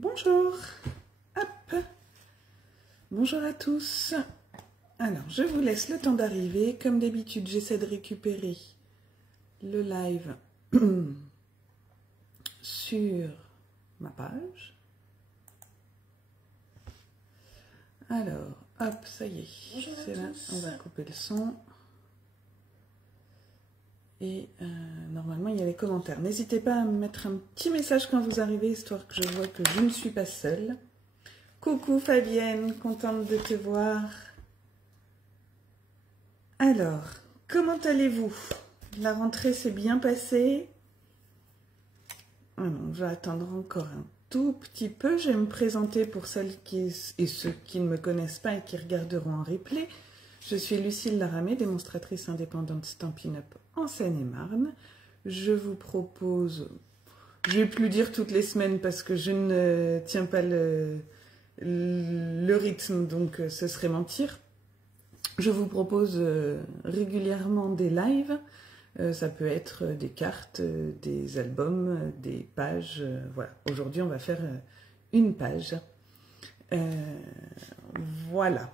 Bonjour, hop, bonjour à tous. Alors, je vous laisse le temps d'arriver. Comme d'habitude, j'essaie de récupérer le live sur ma page. Alors, hop, ça y est, c'est là, on va couper le son. Et normalement, il y a les commentaires. N'hésitez pas à me mettre un petit message quand vous arrivez, histoire que je vois que je ne suis pas seule. Coucou Fabienne, contente de te voir. Alors, comment allez-vous? La rentrée s'est bien passée? Ah non, je vais attendre encore un tout petit peu. Je vais me présenter pour celles et ceux qui ne me connaissent pas et qui regarderont en replay. Je suis Lucille Laramé, démonstratrice indépendante Stampin' Up en Seine-et-Marne. Je vous propose, je ne vais plus dire toutes les semaines parce que je ne tiens pas le rythme, donc ce serait mentir. Je vous propose régulièrement des lives. Ça peut être des cartes, des albums, des pages. Voilà. Aujourd'hui, on va faire une page. Voilà.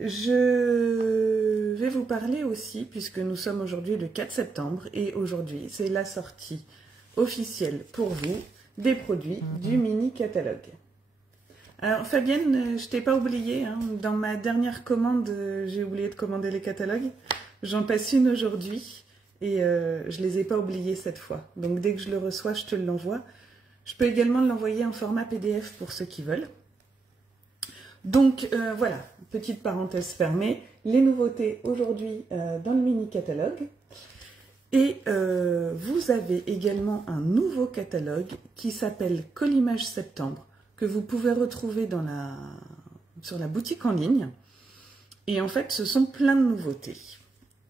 Je vais vous parler aussi, puisque nous sommes aujourd'hui le 4 septembre, et aujourd'hui, c'est la sortie officielle pour vous des produits du mini-catalogue. Alors, Fabienne, je t'ai pas oublié, hein, dans ma dernière commande, j'ai oublié de commander les catalogues. J'en passe une aujourd'hui, et je les ai pas oubliés cette fois. Donc, dès que je le reçois, je te l'envoie. Je peux également l'envoyer en format PDF pour ceux qui veulent. Donc voilà, petite parenthèse fermée, les nouveautés aujourd'hui dans le mini-catalogue. Et vous avez également un nouveau catalogue qui s'appelle Collimage Septembre, que vous pouvez retrouver sur la boutique en ligne. Et en fait, ce sont plein de nouveautés,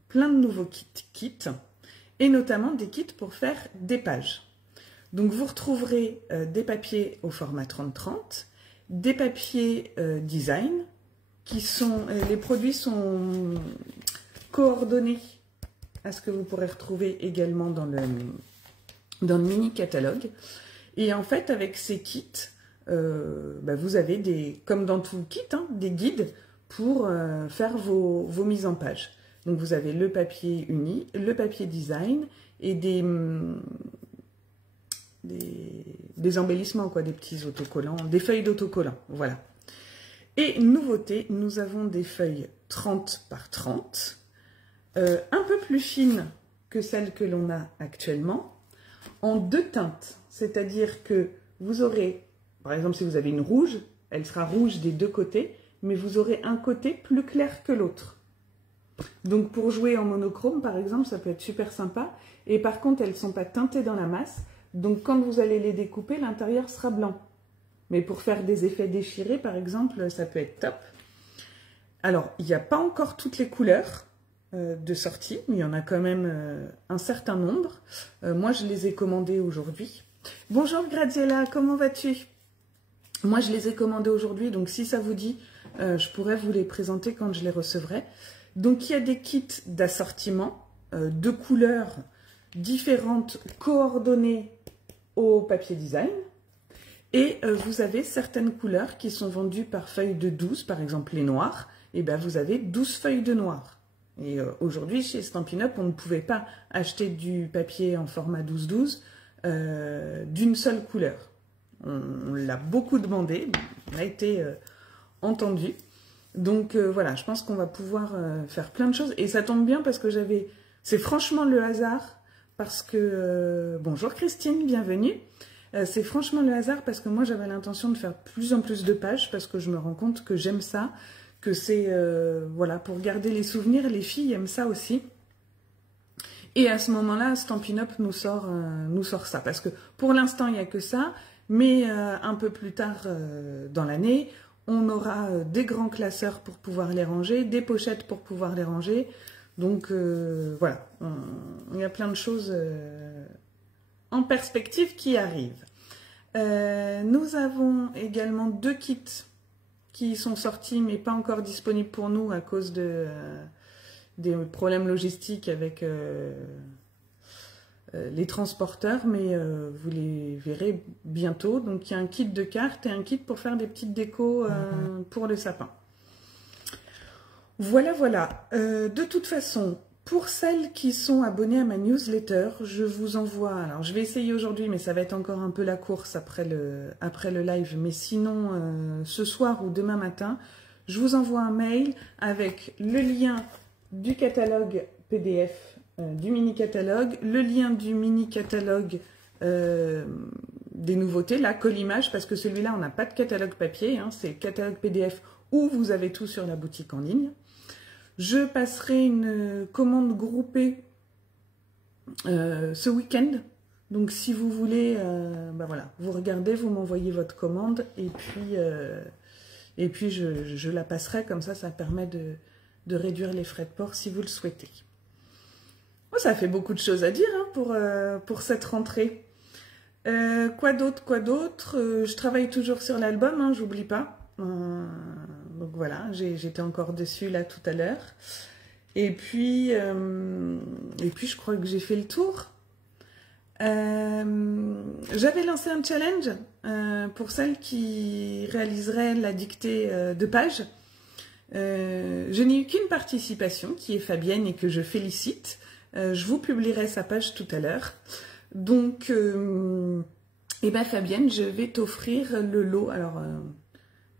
plein de nouveaux kits, et notamment des kits pour faire des pages. Donc vous retrouverez des papiers au format 30-30, des papiers design, qui sont, les produits sont coordonnés à ce que vous pourrez retrouver également dans le mini catalogue. Et en fait, avec ces kits, vous avez comme dans tout kit, hein, des guides pour faire vos mises en page. Donc vous avez le papier uni, le papier design et des embellissements, quoi, des petits autocollants, des feuilles d'autocollants, voilà. Et nouveauté, nous avons des feuilles 30 par 30, un peu plus fines que celles que l'on a actuellement, en deux teintes, c'est-à-dire que vous aurez, par exemple si vous avez une rouge, elle sera rouge des deux côtés, mais vous aurez un côté plus clair que l'autre. Donc pour jouer en monochrome, par exemple, ça peut être super sympa, et par contre elles ne sont pas teintées dans la masse. Donc, quand vous allez les découper, l'intérieur sera blanc. Mais pour faire des effets déchirés, par exemple, ça peut être top. Alors, il n'y a pas encore toutes les couleurs de sortie, mais il y en a quand même un certain nombre. Moi, je les ai commandées aujourd'hui. Bonjour Graziella, comment vas-tu? Moi, je les ai commandées aujourd'hui, donc si ça vous dit, je pourrais vous les présenter quand je les recevrai. Donc, il y a des kits d'assortiment de couleurs différentes, coordonnées au papier design, et vous avez certaines couleurs qui sont vendues par feuilles de 12, par exemple les noirs, et bien vous avez 12 feuilles de noir. Et aujourd'hui chez Stampin' Up, on ne pouvait pas acheter du papier en format 12-12 d'une seule couleur. On l'a beaucoup demandé, on a été entendu. Donc voilà, je pense qu'on va pouvoir faire plein de choses, et ça tombe bien parce que c'est franchement le hasard. Parce que, bonjour Christine, bienvenue. C'est franchement le hasard parce que moi j'avais l'intention de faire plus en plus de pages parce que je me rends compte que j'aime ça, que c'est, voilà, pour garder les souvenirs, les filles aiment ça aussi. Et à ce moment-là, Stampin' Up nous sort ça. Parce que pour l'instant, il n'y a que ça, mais un peu plus tard dans l'année, on aura des grands classeurs pour pouvoir les ranger, des pochettes pour pouvoir les ranger. Donc voilà, il y a plein de choses en perspective qui arrivent. Nous avons également deux kits qui sont sortis mais pas encore disponibles pour nous à cause des problèmes logistiques avec les transporteurs, mais vous les verrez bientôt. Donc il y a un kit de cartes et un kit pour faire des petites décos pour le sapin. Voilà, voilà. De toute façon, pour celles qui sont abonnées à ma newsletter, je vous envoie... Alors, je vais essayer aujourd'hui, mais ça va être encore un peu la course après le live. Mais sinon, ce soir ou demain matin, je vous envoie un mail avec le lien du catalogue PDF, du mini-catalogue, le lien du mini-catalogue des nouveautés, la collimage, parce que celui-là, on n'a pas de catalogue papier, hein, c'est le catalogue PDF où vous avez tout sur la boutique en ligne. Je passerai une commande groupée ce week-end. Donc, si vous voulez, ben voilà, vous regardez, vous m'envoyez votre commande et puis je la passerai. Comme ça, ça permet de réduire les frais de port si vous le souhaitez. Oh, ça fait beaucoup de choses à dire hein, pour cette rentrée. Quoi d'autre, je travaille toujours sur l'album, hein, j'oublie pas. Donc voilà, j'étais encore dessus là tout à l'heure. Et puis je crois que j'ai fait le tour. J'avais lancé un challenge pour celles qui réaliseraient la dictée de pages. Je n'ai eu qu'une participation qui est Fabienne et que je félicite. Je vous publierai sa page tout à l'heure. Donc, eh ben Fabienne, je vais t'offrir le lot. Alors,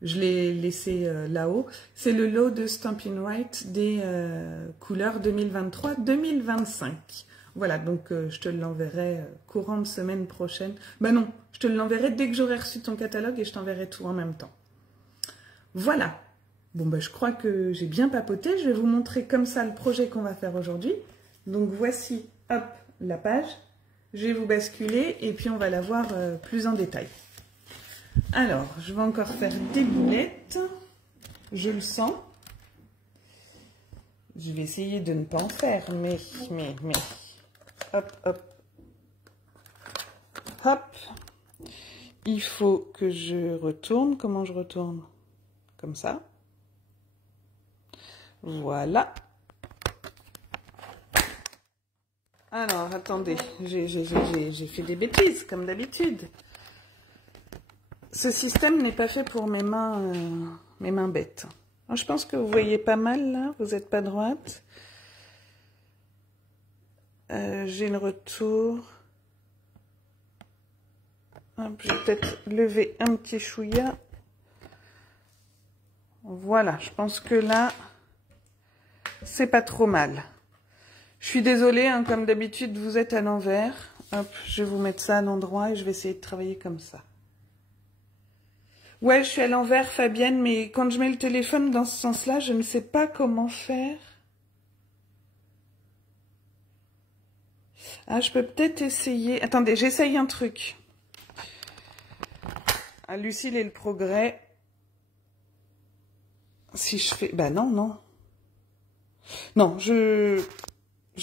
je l'ai laissé là-haut. C'est le lot de Stampin' Right des couleurs 2023-2025. Voilà, donc je te l'enverrai courant de semaine prochaine. Ben non, je te l'enverrai dès que j'aurai reçu ton catalogue et je t'enverrai tout en même temps. Voilà. Bon, ben je crois que j'ai bien papoté. Je vais vous montrer comme ça le projet qu'on va faire aujourd'hui. Donc voici, hop, la page. Je vais vous basculer et puis on va la voir plus en détail. Alors, je vais encore faire des boulettes. Je le sens. Je vais essayer de ne pas en faire, mais... Hop, hop. Hop. Il faut que je retourne. Comment je retourne? Comme ça. Voilà. Alors, attendez. J'ai fait des bêtises, comme d'habitude. Ce système n'est pas fait pour mes mains bêtes. Alors, je pense que vous voyez pas mal, là. Vous n'êtes pas droite. J'ai le retour. Hop, je vais peut-être lever un petit chouïa. Voilà, je pense que là, c'est pas trop mal. Je suis désolée, hein, comme d'habitude, vous êtes à l'envers. Hop, je vais vous mettre ça à l'endroit et je vais essayer de travailler comme ça. Ouais, je suis à l'envers, Fabienne, mais quand je mets le téléphone dans ce sens-là, je ne sais pas comment faire. Ah, je peux peut-être essayer... Attendez, j'essaye un truc. Ah, Lucille et le progrès. Si je fais... Bah non, non. Non, je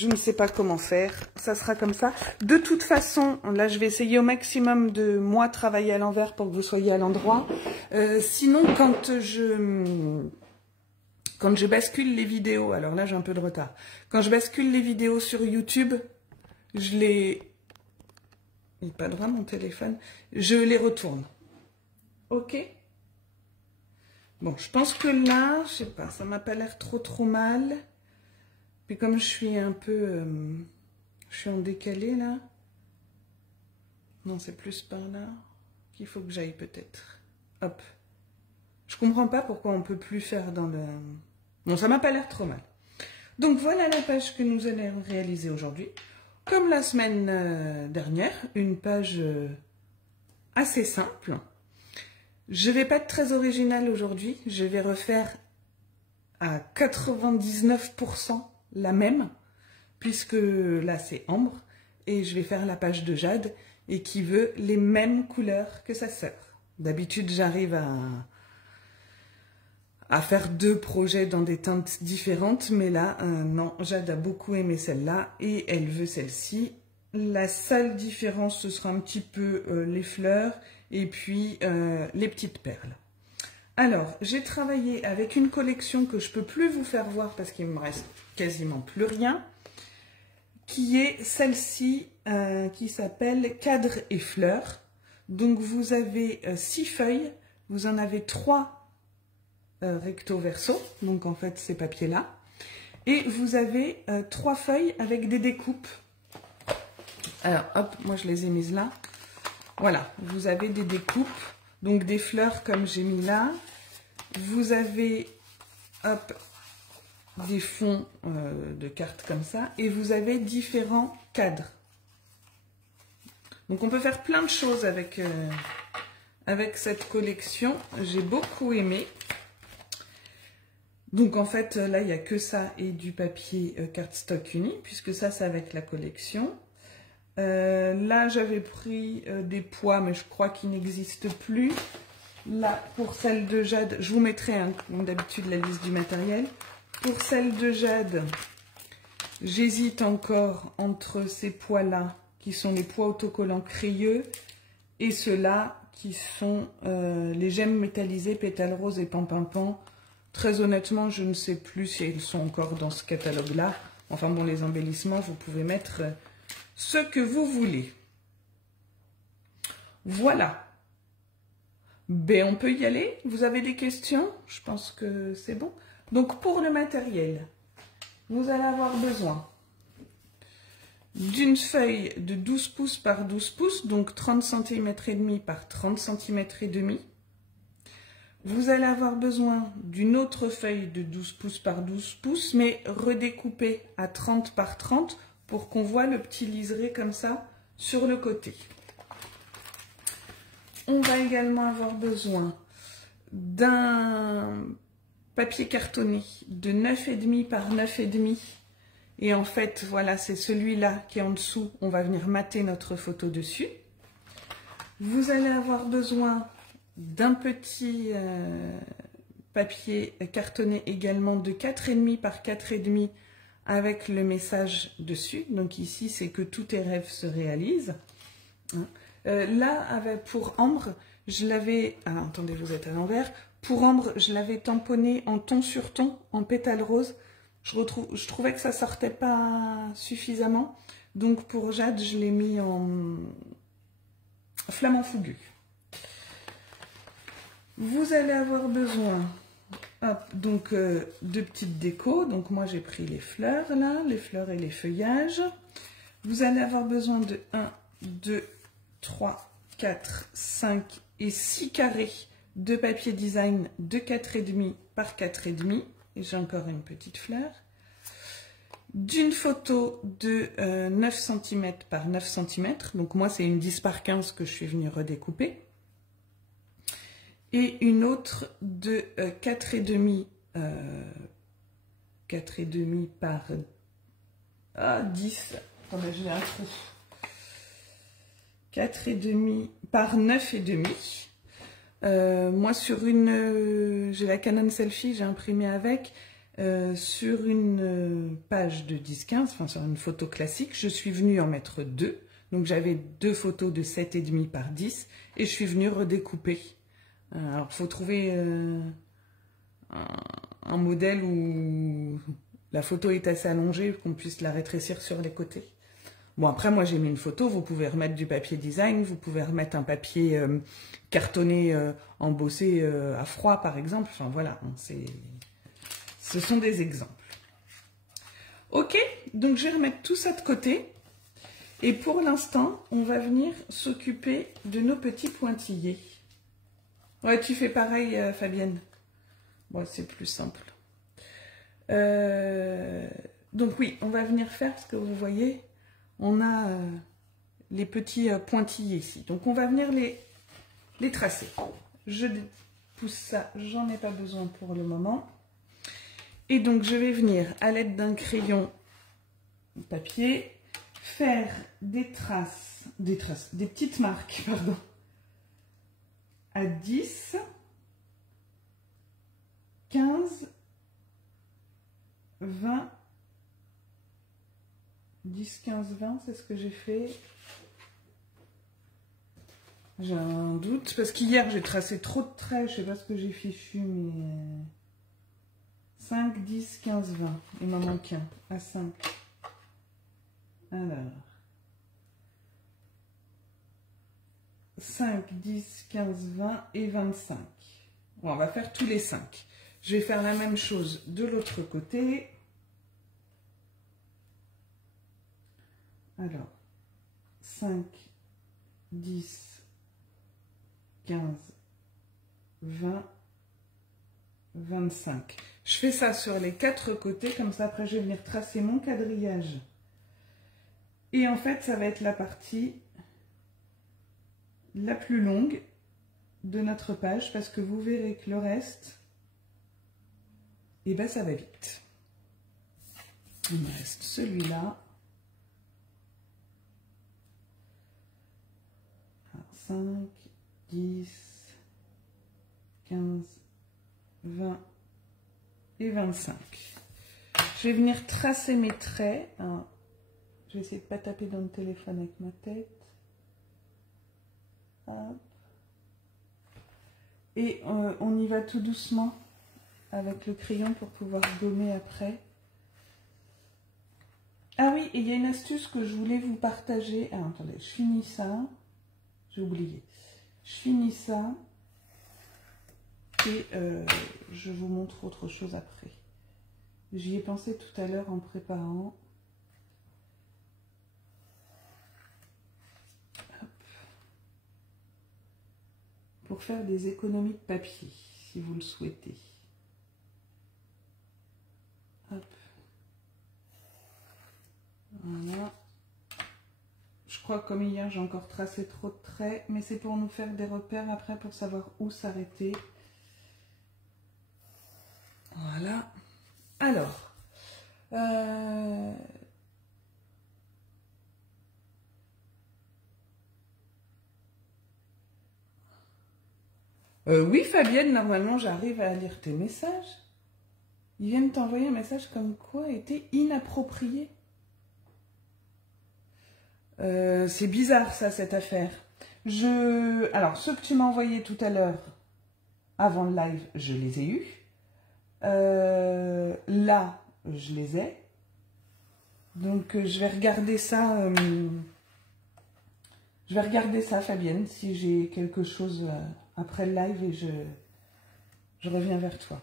ne sais pas comment faire. Ça sera comme ça. De toute façon, là, je vais essayer au maximum de moi travailler à l'envers pour que vous soyez à l'endroit. Sinon, quand je bascule les vidéos, alors là, j'ai un peu de retard. Quand je bascule les vidéos sur YouTube, je les... Il n'est pas droit, mon téléphone. Je les retourne. Ok? Bon, je pense que là, je sais pas, ça m'a pas l'air trop mal. Puis comme je suis un peu... je suis en décalé, là. Non, c'est plus par là qu'il faut que j'aille, peut-être. Hop. Je comprends pas pourquoi on peut plus faire dans le... Bon, ça m'a pas l'air trop mal. Donc, voilà la page que nous allons réaliser aujourd'hui. Comme la semaine dernière, une page assez simple. Je vais pas être très originale aujourd'hui. Je vais refaire à 99% la même, puisque là c'est Ambre, et je vais faire la page de Jade, et qui veut les mêmes couleurs que sa sœur. D'habitude, j'arrive à faire deux projets dans des teintes différentes, mais là, non, Jade a beaucoup aimé celle-là, et elle veut celle-ci. La seule différence, ce sera un petit peu les fleurs, et puis les petites perles. Alors, j'ai travaillé avec une collection que je ne peux plus vous faire voir parce qu'il me reste quasiment plus rien, qui est celle-ci, qui s'appelle Cadre et fleurs. Donc vous avez 6 feuilles, vous en avez 3 recto verso, donc en fait ces papiers-là. Et vous avez 3 feuilles avec des découpes. Alors hop, moi je les ai mises là. Voilà, vous avez des découpes, donc des fleurs comme j'ai mis là. Vous avez, hop, des fonds de cartes comme ça. Et vous avez différents cadres. Donc on peut faire plein de choses avec, avec cette collection. J'ai beaucoup aimé. Donc en fait, là, il n'y a que ça et du papier cardstock uni, puisque ça, c'est avec la collection. Là, j'avais pris des poids, mais je crois qu'ils n'existent plus. Là, pour celle de Jade, je vous mettrai, hein, comme d'habitude, la liste du matériel. Pour celle de Jade, j'hésite encore entre ces poids-là, qui sont les poids autocollants crayeux, et ceux-là, qui sont les gemmes métallisées, pétales roses et pan-pan-pan. Très honnêtement, je ne sais plus si elles sont encore dans ce catalogue-là. Enfin bon, les embellissements, vous pouvez mettre ce que vous voulez. Voilà. Ben, on peut y aller. Vous avez des questions? Je pense que c'est bon. Donc, pour le matériel, vous allez avoir besoin d'une feuille de 12 pouces par 12 pouces, donc 30 cm et demi par 30 cm et demi. Vous allez avoir besoin d'une autre feuille de 12 pouces par 12 pouces, mais redécoupée à 30 par 30 pour qu'on voit le petit liseré comme ça sur le côté. On va également avoir besoin d'un papier cartonné de 9,5 par 9,5. Et en fait, voilà, c'est celui-là qui est en dessous. On va venir mater notre photo dessus. Vous allez avoir besoin d'un petit papier cartonné également de 4,5 par 4,5 avec le message dessus. Donc ici, c'est que tous tes rêves se réalisent. Là, pour Ambre, je l'avais... Ah, attendez, vous êtes à l'envers. Pour Ambre, je l'avais tamponné en ton sur ton, en pétales roses. Je trouvais que ça sortait pas suffisamment. Donc pour Jade, je l'ai mis en flamant fougu. Vous allez avoir besoin donc de petites décos. Donc moi j'ai pris les fleurs là, les fleurs et les feuillages. Vous allez avoir besoin de 1, 2, 3, 4, 5 et 6 carrés de papier design de 4,5 par 4,5. Et j'ai encore une petite fleur. D'une photo de 9 cm par 9 cm. Donc moi c'est une 10 par 15 que je suis venue redécouper. Et une autre de 4,5 par 10. Attendez, j'ai un trou. 4,5 par 9,5. Moi sur une... j'ai la Canon Selfie, j'ai imprimé avec. Sur une page de 10-15, enfin sur une photo classique, je suis venue en mettre 2. Donc j'avais 2 photos de 7,5 par 10 et je suis venue redécouper. Alors, il faut trouver un modèle où la photo est assez allongée, qu'on puisse la rétrécir sur les côtés. Bon, après, moi, j'ai mis une photo. Vous pouvez remettre du papier design, vous pouvez remettre un papier cartonné, embossé à froid, par exemple. Enfin, voilà, ce sont des exemples. Ok, donc je vais remettre tout ça de côté. Et pour l'instant, on va venir s'occuper de nos petits pointillés. Ouais, tu fais pareil, Fabienne. Bon, c'est plus simple. Donc oui, on va venir faire, parce que vous voyez, on a les petits pointillés ici. Donc on va venir les tracer. Je pousse ça, j'en ai pas besoin pour le moment. Et donc je vais venir, à l'aide d'un crayon papier, faire des petites marques, pardon. À 10, 15, 20, 10, 15, 20, c'est ce que j'ai fait. J'ai un doute, parce qu'hier j'ai tracé trop de traits, je sais pas ce que j'ai fichu, mais 5, 10, 15, 20, il m'en manque un, à 5. Alors, 5, 10, 15, 20 et 25. Bon, on va faire tous les 5. Je vais faire la même chose de l'autre côté. Alors, 5, 10, 15, 20, 25. Je fais ça sur les 4 côtés, comme ça après je vais venir tracer mon quadrillage. Et en fait, ça va être la partie la plus longue de notre page, parce que vous verrez que le reste, et ben ça va vite. Il me reste celui-là. 5, 10, 15, 20 et 25. Je vais venir tracer mes traits. Alors, je vais essayer de ne pas taper dans le téléphone avec ma tête. Hop. Et on y va tout doucement avec le crayon pour pouvoir gommer après. Ah oui, et il y a une astuce que je voulais vous partager. Ah, attendez, je finis ça. J'ai oublié. Je finis ça. Et je vous montre autre chose après. J'y ai pensé tout à l'heure en préparant. Hop. Pour faire des économies de papier, si vous le souhaitez. Hop. Voilà. Je crois que comme hier, j'ai encore tracé trop de traits, mais c'est pour nous faire des repères après pour savoir où s'arrêter. Voilà. Alors, oui, Fabienne, normalement, j'arrive à lire tes messages. Ils viennent t'envoyer un message comme quoi était inapproprié. C'est bizarre, ça, cette affaire. Alors, ceux que tu m'as envoyés tout à l'heure, avant le live, je les ai eus. Là, je les ai. Donc, je vais regarder ça. Je vais regarder ça, Fabienne, si j'ai quelque chose après le live et je reviens vers toi.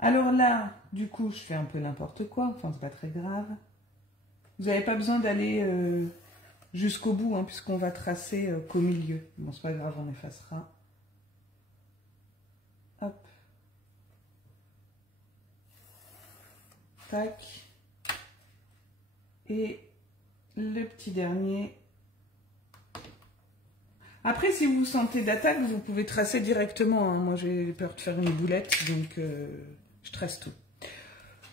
Alors là, du coup, je fais un peu n'importe quoi. Enfin, c'est pas très grave. Vous n'avez pas besoin d'aller jusqu'au bout, hein, puisqu'on va tracer qu'au milieu. Bon, c'est pas grave, on effacera. Hop. Tac. Et le petit dernier. Après, si vous vous sentez d'attaque, vous pouvez tracer directement. Hein. Moi, j'ai peur de faire une boulette, donc je trace tout.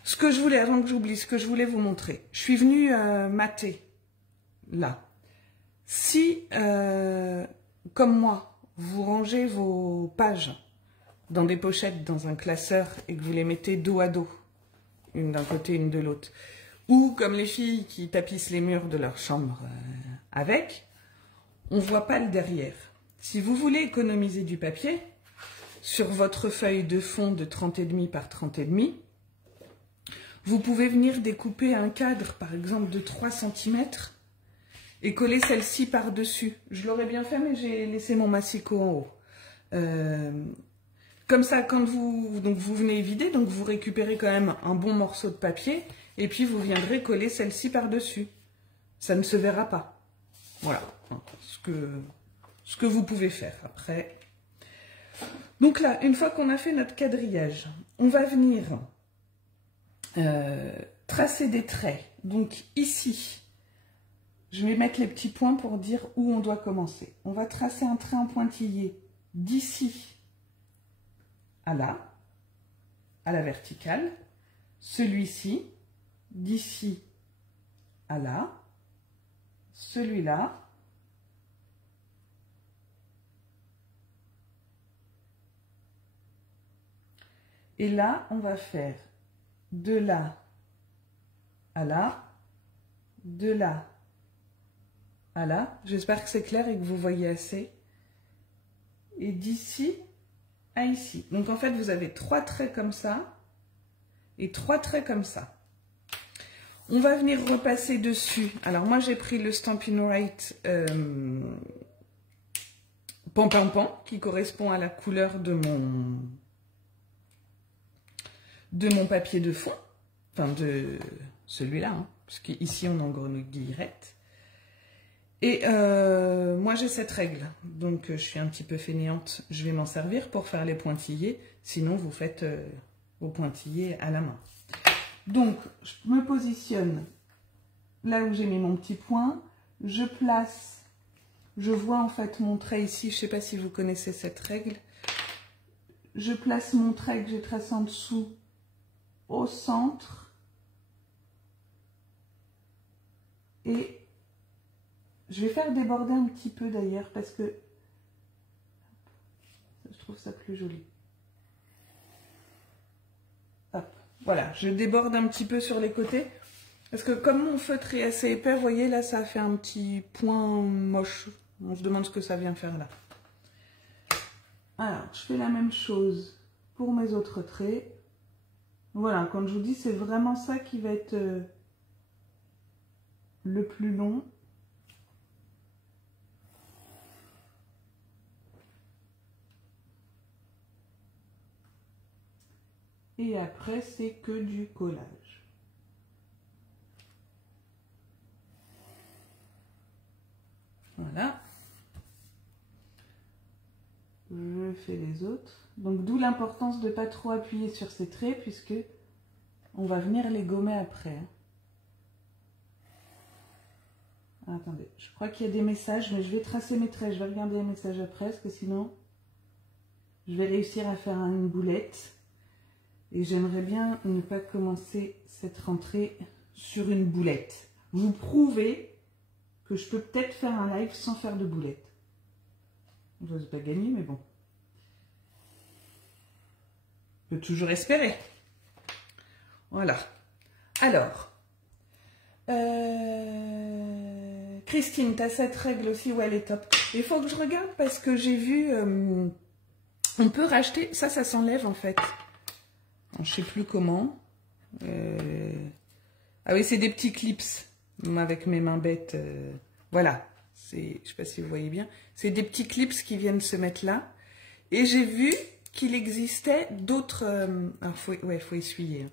Ce que je voulais, avant que j'oublie, ce que je voulais vous montrer. Je suis venue mater, là. Si, comme moi, vous rangez vos pages dans des pochettes, dans un classeur, et que vous les mettez dos à dos, une d'un côté, une de l'autre, ou comme les filles qui tapissent les murs de leur chambre avec, on ne voit pas le derrière. Si vous voulez économiser du papier, sur votre feuille de fond de 30,5 par 30,5, vous pouvez venir découper un cadre, par exemple, de 3 cm et coller celle-ci par-dessus. Je l'aurais bien fait, mais j'ai laissé mon massicot en haut. Comme ça, quand vous venez vider, donc vous récupérez quand même un bon morceau de papier et puis vous viendrez coller celle-ci par-dessus. Ça ne se verra pas. Voilà ce que vous pouvez faire après. Donc là, une fois qu'on a fait notre quadrillage, on va venir tracer des traits. Donc ici, je vais mettre les petits points pour dire où on doit commencer. On va tracer un trait en pointillé d'ici à là, à la verticale. Celui-ci, d'ici à là. Celui-là. Et là, on va faire de là à là, de là à là. J'espère que c'est clair et que vous voyez assez. Et d'ici à ici. Donc en fait, vous avez 3 traits comme ça et 3 traits comme ça. On va venir repasser dessus. Alors moi j'ai pris le Stampin' Right Pan Pan Pan qui correspond à la couleur de mon papier de fond. Enfin de celui-là, hein, parce qu'ici on est en grenouille guillerette. Et moi j'ai cette règle, donc je suis un petit peu fainéante. Je vais m'en servir pour faire les pointillés. Sinon vous faites vos pointillés à la main. Donc, je me positionne là où j'ai mis mon petit point. Je place, je vois en fait mon trait ici. Je ne sais pas si vous connaissez cette règle. Je place mon trait que j'ai tracé en dessous au centre. Et je vais faire déborder un petit peu d'ailleurs parce que je trouve ça plus joli. Hop. Voilà, je déborde un petit peu sur les côtés. Parce que comme mon feutre est assez épais, vous voyez, là, ça a fait un petit point moche. On se demande ce que ça vient faire là. Alors, je fais la même chose pour mes autres traits. Voilà, quand je vous dis, c'est vraiment ça qui va être le plus long. Et après, c'est que du collage. Voilà. Je fais les autres. Donc, d'où l'importance de ne pas trop appuyer sur ces traits, puisque on va venir les gommer après. Attendez, je crois qu'il y a des messages, mais je vais tracer mes traits. Je vais regarder les messages après, parce que sinon, je vais réussir à faire une boulette. Et j'aimerais bien ne pas commencer cette rentrée sur une boulette. Vous prouvez que je peux peut-être faire un live sans faire de boulette. Je n'ose pas gagner, mais bon. Je peux toujours espérer. Voilà. Alors, Christine, tu as cette règle aussi où elle est top. Il faut que je regarde parce que j'ai vu, on peut racheter, ça s'enlève en fait. Je ne sais plus comment. Ah oui, c'est des petits clips avec mes mains bêtes. Voilà. Je ne sais pas si vous voyez bien. C'est des petits clips qui viennent se mettre là. Et j'ai vu qu'il existait d'autres... alors, faut essuyer.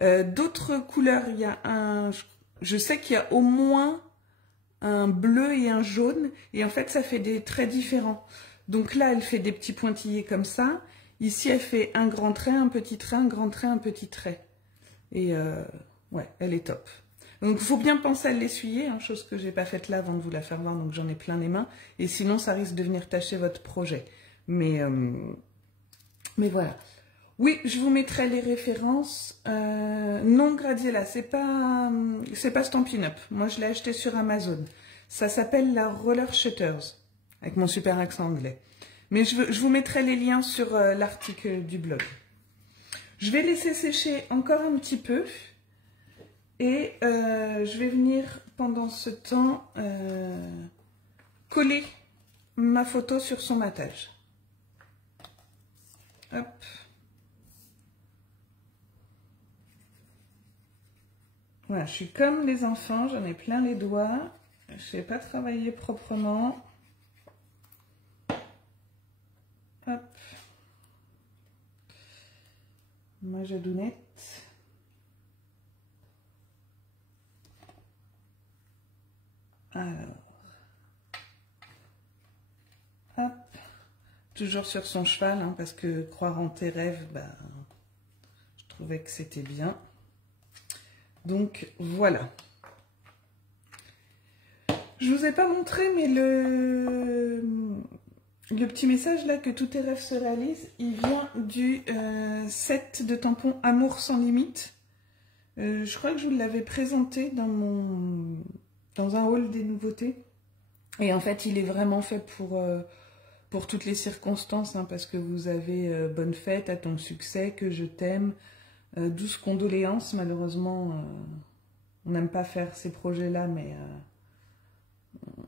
D'autres couleurs. Il y a un... Je sais qu'il y a au moins un bleu et un jaune. Et en fait, ça fait des traits différents. Donc là, elle fait des petits pointillés comme ça. Ici, elle fait un grand trait, un petit trait, un grand trait, un petit trait. Et ouais, elle est top. Donc, il faut bien penser à l'essuyer, hein, chose que je n'ai pas faite là avant de vous la faire voir, donc j'en ai plein les mains. Et sinon, ça risque de venir tacher votre projet. Mais voilà. Oui, je vous mettrai les références. Non, Gradiela, c'est pas Stampin' Up. Moi, je l'ai acheté sur Amazon. Ça s'appelle la Roller Shutters, avec mon super accent anglais. Mais je vous mettrai les liens sur l'article du blog. Je vais laisser sécher encore un petit peu. Et je vais venir pendant ce temps coller ma photo sur son matage. Hop. Voilà, je suis comme les enfants, j'en ai plein les doigts. Je ne sais pas travailler proprement. Hop. Majadounette. Alors. Hop. Toujours sur son cheval, hein, parce que croire en tes rêves, bah, je trouvais que c'était bien. Donc, voilà. Je ne vous ai pas montré, mais le petit message là, que tous tes rêves se réalisent, il vient du set de tampons Amour sans limite. Je crois que je vous l'avais présenté dans un haul des nouveautés. Et en fait, il est vraiment fait pour toutes les circonstances, hein, parce que vous avez bonne fête, à ton succès, que je t'aime, 12 condoléances. Malheureusement, on n'aime pas faire ces projets-là, mais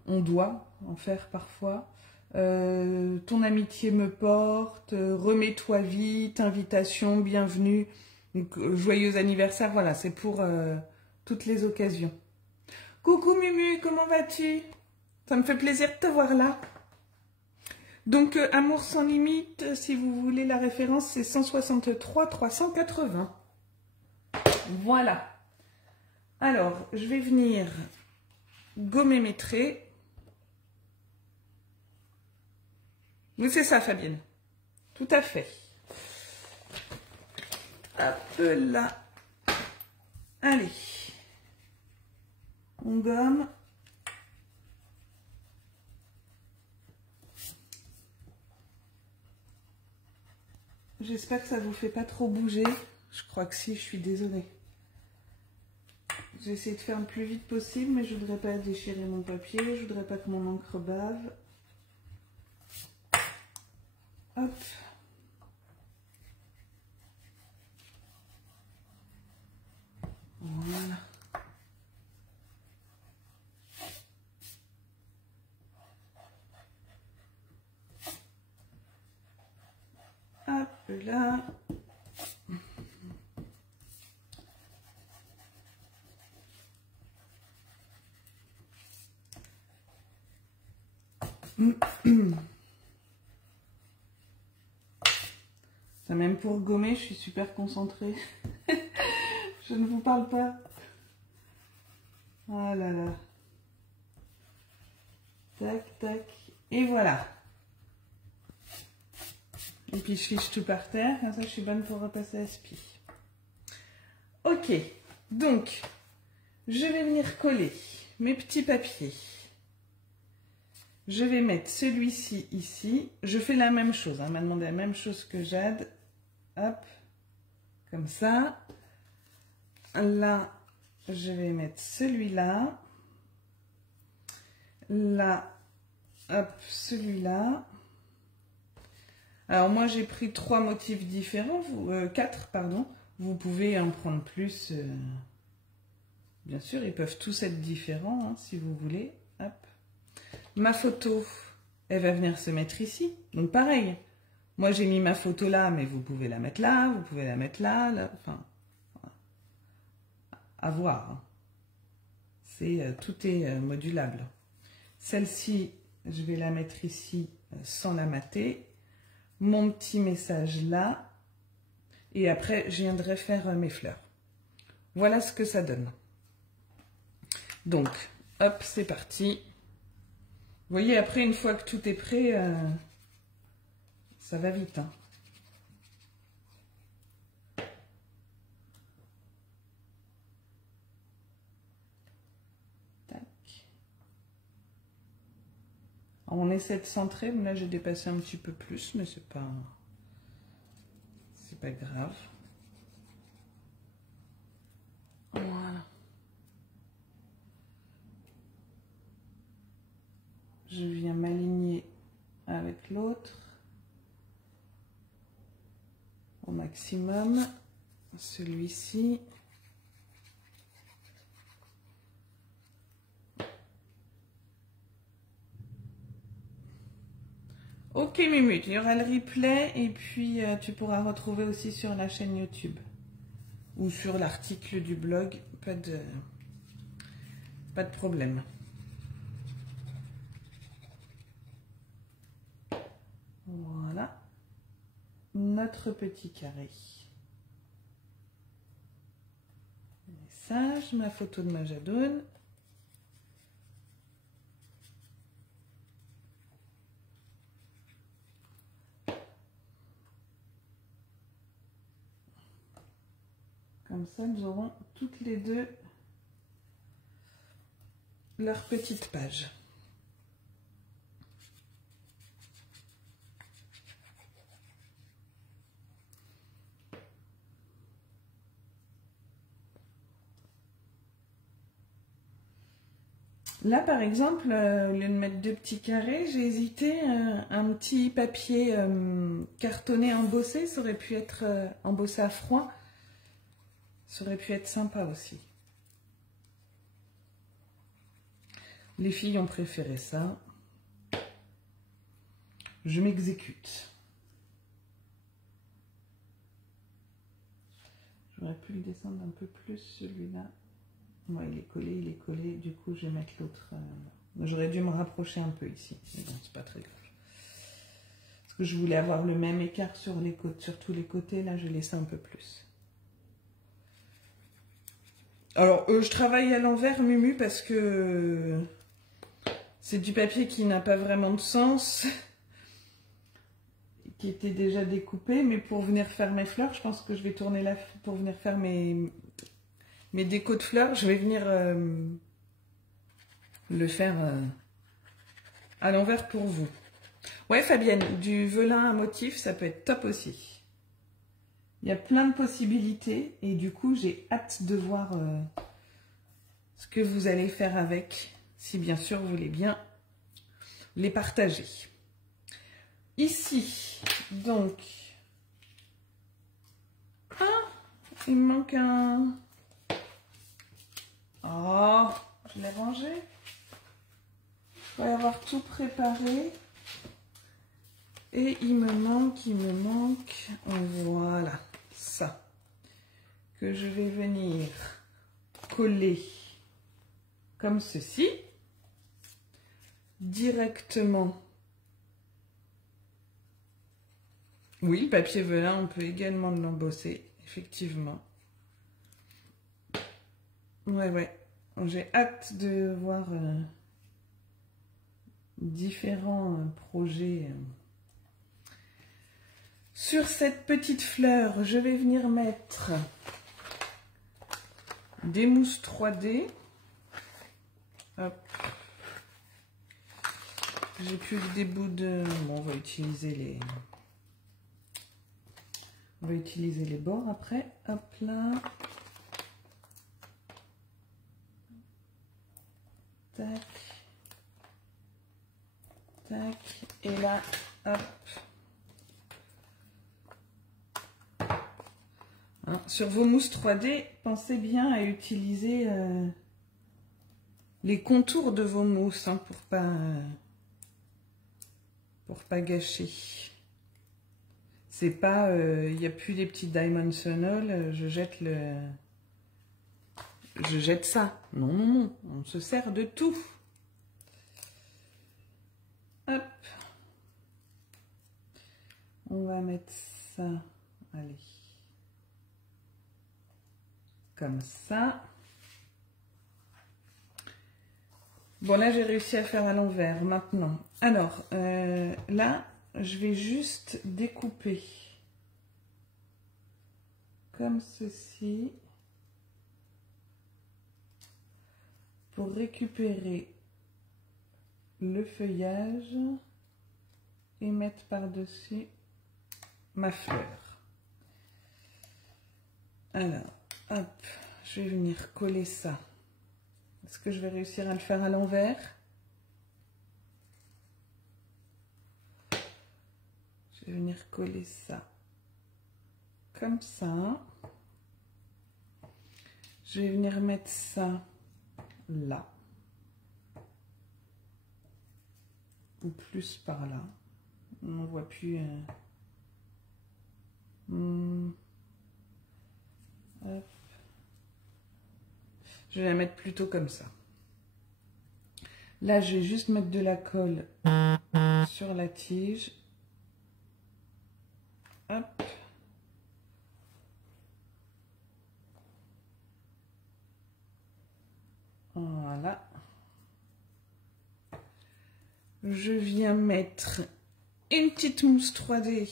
on doit en faire parfois. Ton amitié me porte, remets-toi vite, invitation, bienvenue, donc, joyeux anniversaire. Voilà, c'est pour toutes les occasions. Coucou Mumu, comment vas-tu? Ça me fait plaisir de te voir là. Donc, Amour sans limite, si vous voulez la référence, c'est 163 380. Voilà. Alors, je vais venir gommer mes traits. Oui, c'est ça, Fabienne. Tout à fait. Hop là. Allez. On gomme. J'espère que ça vous fait pas trop bouger. Je crois que si, je suis désolée. J'ai essayé de faire le plus vite possible, mais je voudrais pas déchirer mon papier. Je voudrais pas que mon encre bave. Hop. Voilà. Hop là. Ça, même pour gommer, je suis super concentrée. Je ne vous parle pas. Oh là là. Tac, tac. Et voilà. Et puis je fiche tout par terre. Comme ça, je suis bonne pour repasser à spi. Ok. Donc, je vais venir coller mes petits papiers. Je vais mettre celui-ci ici. Je fais la même chose. Elle m'a demandé la même chose que Jade. Hop. Comme ça. Là, je vais mettre celui-là. Là, hop, celui-là. Alors moi, j'ai pris 3 motifs différents. 4, pardon. Vous pouvez en prendre plus. Bien sûr, ils peuvent tous être différents, hein, si vous voulez. Hop. Ma photo, elle va venir se mettre ici. Donc pareil. Moi, j'ai mis ma photo là, mais vous pouvez la mettre là, vous pouvez la mettre là. Là. Enfin, à voir. Hein. Tout est modulable. Celle-ci, je vais la mettre ici sans la mater. Mon petit message là. Et après, je viendrai faire mes fleurs. Voilà ce que ça donne. Donc, hop, c'est parti. Vous voyez, après, une fois que tout est prêt, ça va vite. Hein. Tac. Alors, on essaie de centrer. Là, j'ai dépassé un petit peu plus, mais c'est pas grave. Voilà. Je viens m'aligner avec l'autre au maximum. Celui-ci. Ok Mimut, il y aura le replay et puis tu pourras retrouver aussi sur la chaîne YouTube ou sur l'article du blog, pas de problème. Voilà, notre petit carré. Message, ma photo de Majadoun. Comme ça, nous aurons toutes les deux leur petite page. Là, par exemple, au lieu de mettre 2 petits carrés, j'ai hésité un petit papier cartonné embossé. Ça aurait pu être embossé à froid. Ça aurait pu être sympa aussi. Les filles ont préféré ça. Je m'exécute. J'aurais pu le descendre un peu plus, celui-là. Ouais, il est collé, il est collé. Du coup, je vais mettre l'autre. J'aurais dû me rapprocher un peu ici. Mais bon, c'est pas très grave. Parce que je voulais avoir le même écart sur les côtés, sur tous les côtés. Là, je laisse un peu plus. Alors, je travaille à l'envers, Mumu, parce que c'est du papier qui n'a pas vraiment de sens, qui était déjà découpé. Mais pour venir faire mes fleurs, je pense que je vais tourner là pour venir faire mes décos de fleurs. Je vais venir le faire à l'envers pour vous. Ouais, Fabienne, du velin à motif, ça peut être top aussi. Il y a plein de possibilités et du coup, j'ai hâte de voir ce que vous allez faire avec, si bien sûr vous voulez bien les partager. Ici, donc, il me manque un... Oh, je l'ai rangé. Je vais avoir tout préparé. Et il me manque, voilà, ça. Que je vais venir coller comme ceci. Directement. Oui, le papier velin, on peut également l'embosser, effectivement. Ouais. J'ai hâte de voir différents projets. Sur cette petite fleur, je vais venir mettre des mousses 3D. Hop. J'ai plus que des bouts de... Bon, on va utiliser les bords après. Hop là. Tac. Tac. Et là, hop. Hein, sur vos mousses 3D, pensez bien à utiliser les contours de vos mousses hein, pour pas gâcher. C'est pas, il n'y a plus des petits dimensional, je jette ça. Non, on se sert de tout. Hop. On va mettre ça, allez. Comme ça. Bon, là, j'ai réussi à faire à l'envers maintenant. Alors, là, je vais juste découper comme ceci pour récupérer le feuillage et mettre par-dessus ma fleur. Alors, hop, je vais venir coller ça. Est-ce que je vais réussir à le faire à l'envers? Je vais venir coller ça comme ça. Je vais venir mettre ça là. Ou plus par là. On ne voit plus. Hop. Je vais la mettre plutôt comme ça. Là, je vais juste mettre de la colle sur la tige. Hop. Voilà. Je viens mettre une petite mousse 3D.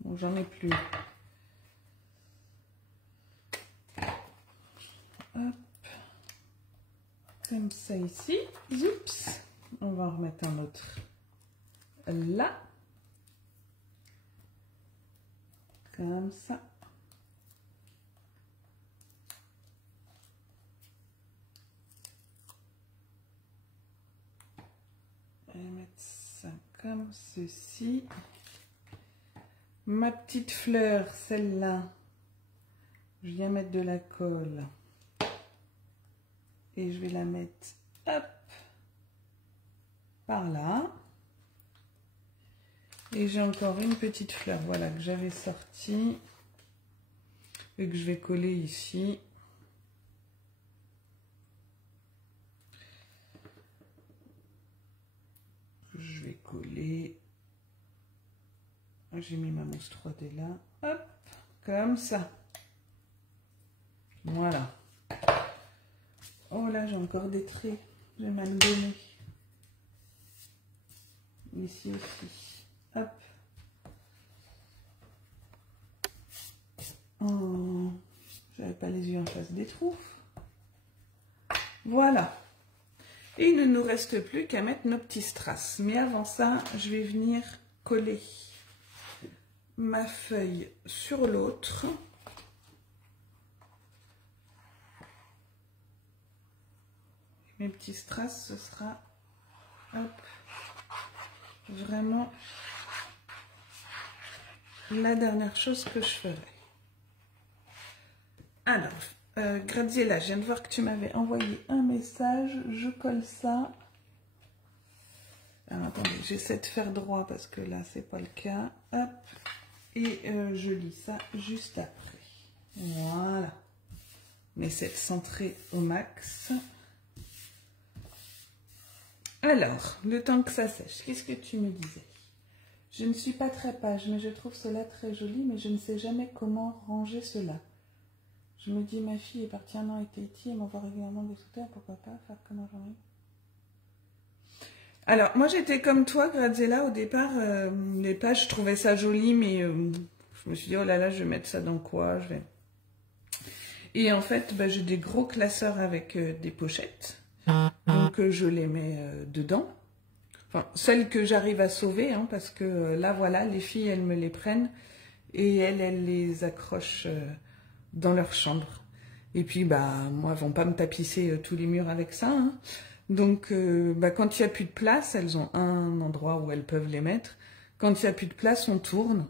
Bon, j'en ai plus. Hop. Comme ça ici. Oups. On va en remettre un autre là. Comme ça. Je vais mettre ça comme ceci. Ma petite fleur, celle-là, je viens mettre de la colle. Et je vais la mettre, hop, par là. Et j'ai encore une petite fleur, voilà, que j'avais sortie. et que je vais coller ici. Je vais coller. J'ai mis ma mousse 3D là. Hop, comme ça. Voilà. Oh là, j'ai encore des traits. J'ai mal donné. Ici aussi. Hop. Oh, j'avais pas les yeux en face des trous. Voilà. Et il ne nous reste plus qu'à mettre nos petits strass. Mais avant ça, je vais venir coller ma feuille sur l'autre. Mes petits strass, ce sera hop, vraiment la dernière chose que je ferai. Alors, Graziella, je viens de voir que tu m'avais envoyé un message. Je colle ça. Alors, attendez, j'essaie de faire droit parce que là, c'est pas le cas. Hop. Et je lis ça juste après. Voilà. On essaie de centrer au max. Alors, le temps que ça sèche, qu'est-ce que tu me disais? Je ne suis pas très page, mais je trouve cela très joli, mais je ne sais jamais comment ranger cela. Je me dis, ma fille est partie un an à Tahiti et m'envoie régulièrement des sous-terres, pourquoi pas faire comme aujourd'hui? Alors, moi j'étais comme toi, Graziella, au départ, les pages, je trouvais ça joli, mais je me suis dit, oh là là, je vais mettre ça dans quoi? Et en fait, bah, j'ai des gros classeurs avec des pochettes, donc je les mets dedans. Enfin, celles que j'arrive à sauver, hein, parce que là, voilà, les filles, elles me les prennent et elles les accrochent dans leur chambre. Et puis, bah, moi, elles vont pas me tapisser tous les murs avec ça. Hein. Donc, bah, quand il n'y a plus de place, elles ont un endroit où elles peuvent les mettre. Quand il n'y a plus de place, on tourne.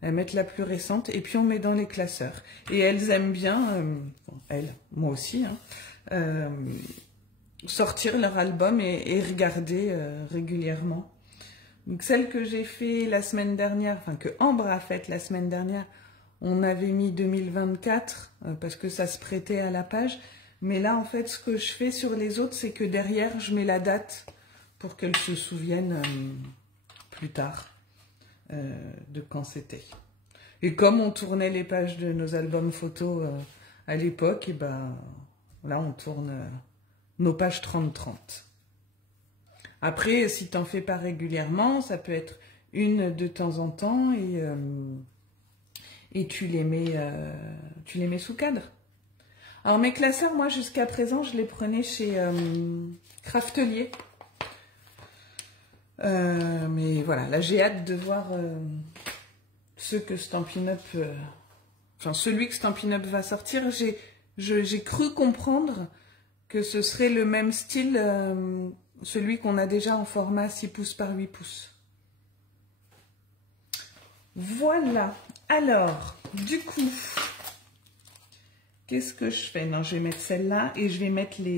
Elles mettent la plus récente et puis on met dans les classeurs. Et elles aiment bien, bon, elles, moi aussi, hein, sortir leur album et regarder régulièrement. Donc celle que j'ai fait la semaine dernière, enfin que Ambre a faite la semaine dernière, on avait mis 2024 parce que ça se prêtait à la page. Mais là, en fait, ce que je fais sur les autres, c'est que derrière, je mets la date pour qu'elles se souviennent plus tard de quand c'était. Et comme on tournait les pages de nos albums photos à l'époque, et ben là, on tourne nos pages 30-30. Après, si tu n'en fais pas régulièrement, ça peut être une de temps en temps et tu les mets sous cadre. Alors mes classeurs, moi jusqu'à présent, je les prenais chez Craftelier. Mais voilà, là j'ai hâte de voir ceux que Stampin' Up, enfin celui que Stampin' Up va sortir. J'ai cru comprendre que ce serait le même style, celui qu'on a déjà en format 6 pouces par 8 pouces. Voilà, alors, du coup, qu'est-ce que je fais? Non, je vais mettre celle-là et je vais mettre les...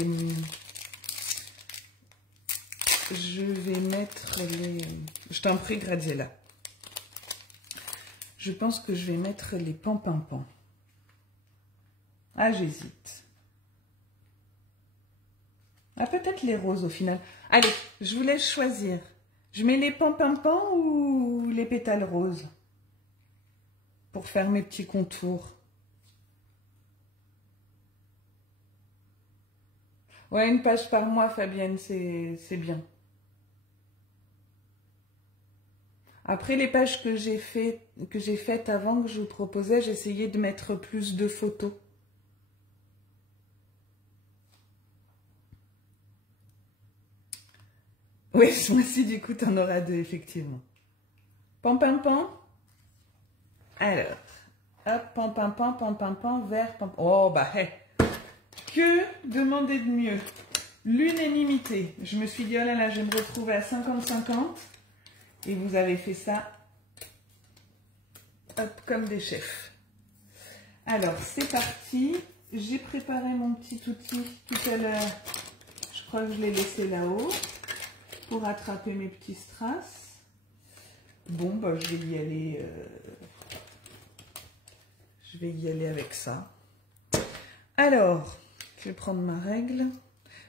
Je t'en prie, Graziella. Je pense que je vais mettre les pampimpans. Ah, j'hésite. Ah, peut-être les roses au final. Allez, je vous laisse choisir. Je mets les pampimpans ou les pétales roses pour faire mes petits contours. Ouais, une page par mois, Fabienne, c'est bien. Après, les pages que j'ai faites avant, que je vous proposais, j'essayais de mettre plus de photos. Oui, moi aussi, du coup, t'en auras deux, effectivement. Pampimpant. Alors, hop, pampimpant, vert, pampimpant. Oh, bah, hey. Que demander de mieux? L'unanimité. Je me suis dit, oh là là, je vais me retrouver à 50-50. Et vous avez fait ça, hop, comme des chefs. Alors, c'est parti. J'ai préparé mon petit outil tout à l'heure. Je crois que je l'ai laissé là-haut pour attraper mes petits strass. Bon, bah, je vais y aller. je vais y aller avec ça. Alors, je vais prendre ma règle.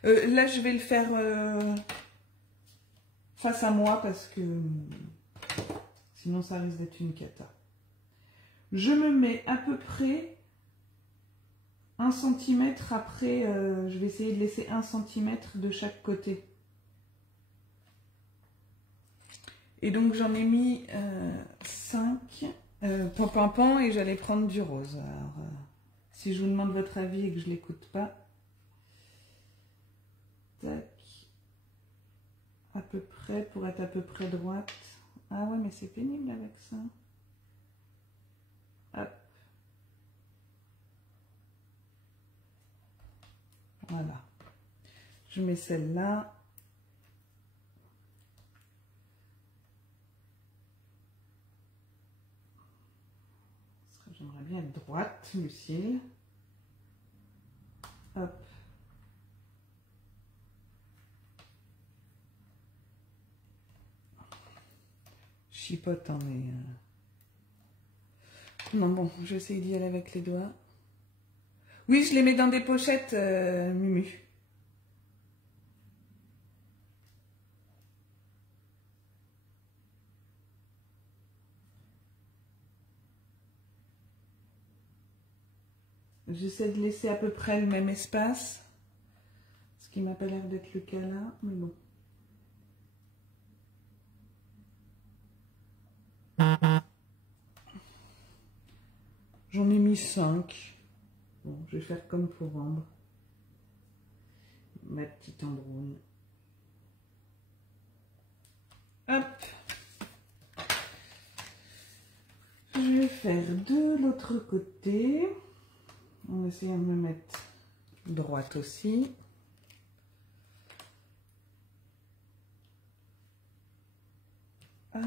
Là, je vais le faire face à moi parce que sinon ça risque d'être une cata. Je me mets à peu près 1 cm après, je vais essayer de laisser 1 cm de chaque côté. Et donc j'en ai mis 5 pan et j'allais prendre du rose. Alors, si je vous demande votre avis et que je ne l'écoute pas, tac, à peu près, pour être à peu près droite. Ah ouais, mais c'est pénible avec ça. Hop. Voilà. Je mets celle-là. J'aimerais bien être droite, Lucille. Hop. Chipote, hein, mais... Non, bon, j'essaie d'y aller avec les doigts. Oui, je les mets dans des pochettes, Mumu. J'essaie de laisser à peu près le même espace. Ce qui m'a pas l'air d'être le cas là, mais bon. J'en ai mis 5. Bon, je vais faire comme pour Ambre. Ma petite embrouille. Hop. Je vais faire de l'autre côté. On va essayer de me mettre droite aussi. Hop.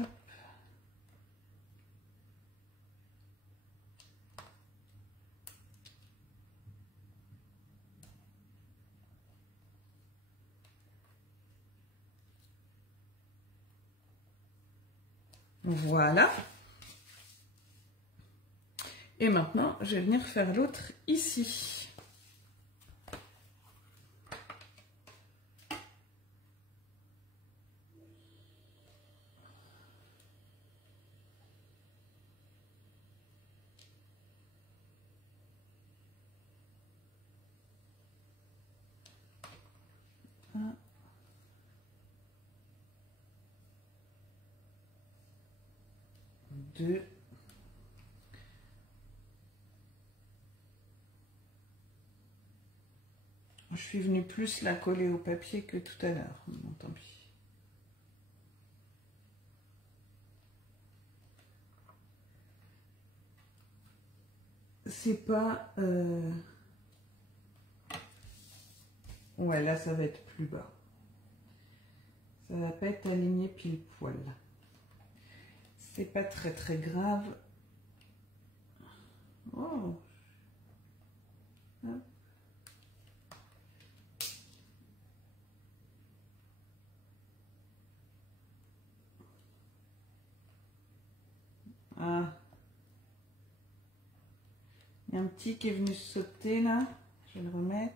Voilà. Et maintenant, je vais venir faire l'autre ici. Un. Deux. Je suis venue plus la coller au papier que tout à l'heure. Bon, tant pis. C'est pas... Ouais, là, ça va être plus bas. Ça va pas être aligné pile poil. C'est pas très très grave. Oh. Hop. Ah. Il y a un petit qui est venu sauter là. Je vais le remettre.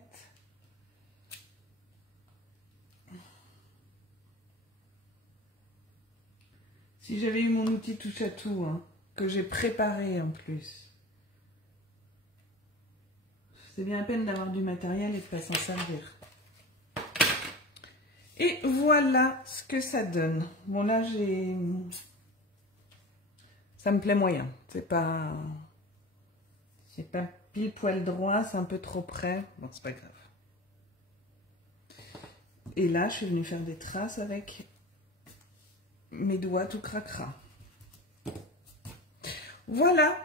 Si j'avais eu mon outil touche à tout, hein, que j'ai préparé en plus. C'est bien la peine d'avoir du matériel et de ne pas s'en servir. Et voilà ce que ça donne. Bon là j'ai... Ça me plaît moyen. C'est pas pile poil droit, c'est un peu trop près. Bon, c'est pas grave. Et là, je suis venue faire des traces avec mes doigts tout cracra. Voilà,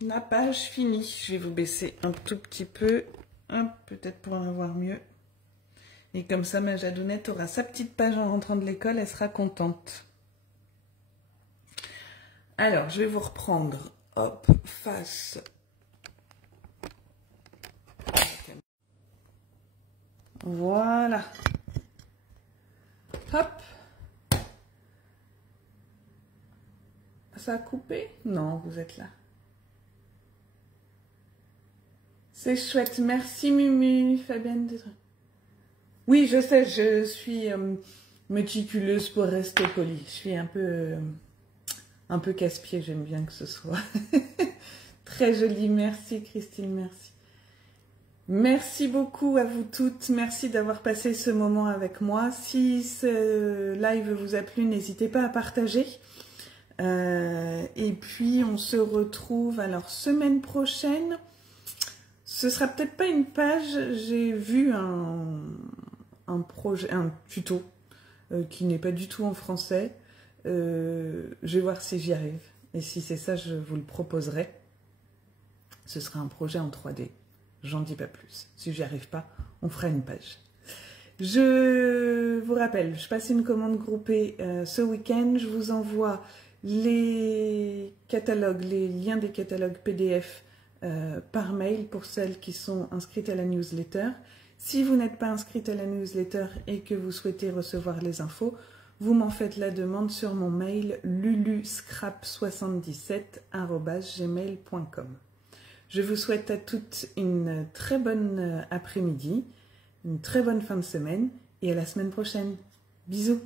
la page finie. Je vais vous baisser un tout petit peu, peut-être pour en avoir mieux. Et comme ça, ma Jadounette aura sa petite page en rentrant de l'école, elle sera contente. Alors, je vais vous reprendre, hop, face. Voilà. Hop. Ça a coupé? Non, vous êtes là. C'est chouette. Merci Mumu, Fabienne. Oui, je sais, je suis méticuleuse pour rester polie. Je suis un peu casse-pied, j'aime bien que ce soit. Très joli, merci Christine, merci. Merci beaucoup à vous toutes, merci d'avoir passé ce moment avec moi. Si ce live vous a plu, n'hésitez pas à partager. Et puis on se retrouve alors semaine prochaine. Ce sera peut-être pas une page, j'ai vu un projet, un tuto qui n'est pas du tout en français. Je vais voir si j'y arrive. Et si c'est ça, je vous le proposerai. Ce sera un projet en 3D. J'en dis pas plus. Si j'y arrive pas, on fera une page. Je vous rappelle, je passe une commande groupée ce week-end. Je vous envoie les catalogues, les liens des catalogues PDF par mail pour celles qui sont inscrites à la newsletter. Si vous n'êtes pas inscrite à la newsletter et que vous souhaitez recevoir les infos, vous m'en faites la demande sur mon mail luluscrap77@gmail.com. Je vous souhaite à toutes une très bonne après-midi, une très bonne fin de semaine et à la semaine prochaine. Bisous!